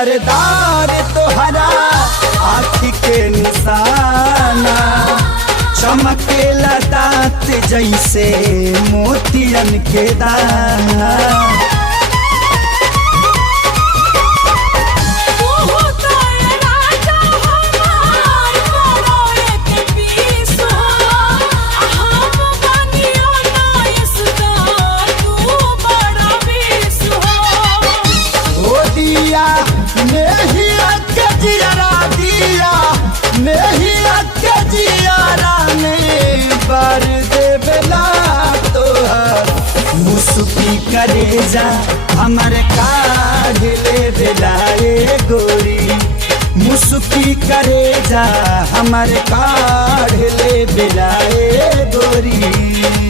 सरदार तोहरा आँखी के निशाना, चमकेला दांत जैसे मोतियन के दाना। मुसुकी करेजा हमर काढ़ ले बेलाए गोरी, मुसुकी करेजा हमर काढ़ ले बेलाए गोरी।